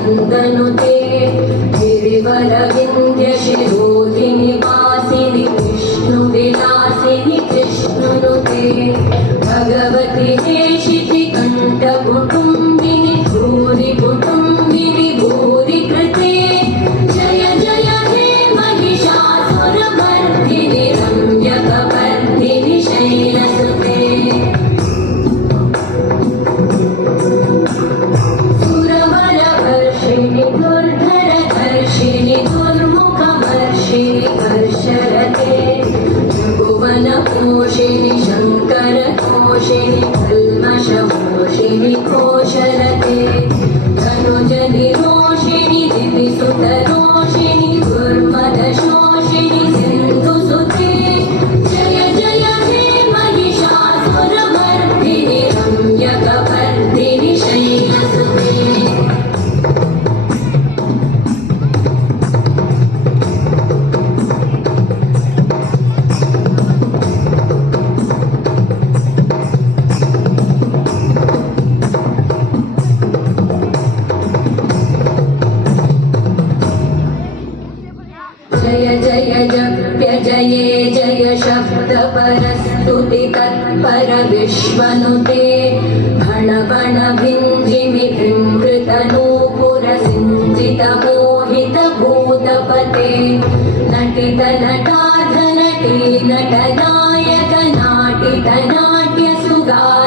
नन्दनुते गिरिवरविन्द्यशिरोधिनि वासिनि विष्णुविलासिनि विष्णुनुते भगवति हेशिति कण्ठकुटुम्बिनि भूरि कुटुम्बिनि भूरि कृते जय जय हे महिषासुरमर्दिनि रम्यकपर्दिनि शैलसुते भुवनपोषिणि शङ्करतोषिणि कल्मषमोषिणि कोशलते धनुजनिरोषिणि दिविसुतरोषिणि दुर्मदशोषिणि सिन्धुसुते जय जय हे महिषासुरमर्दिनि रम्यकपर्दिनि शैलसुते जय जय जप्य जये जय शब्द परस्तुति तत्पर विश्वनुते भण भण भिञ्जिमि भृङ्कृतनूपुर सिञ्जित मोहित भूतपते नटित नटार्ध नटी नटनायक नाटित नाट्य सुगा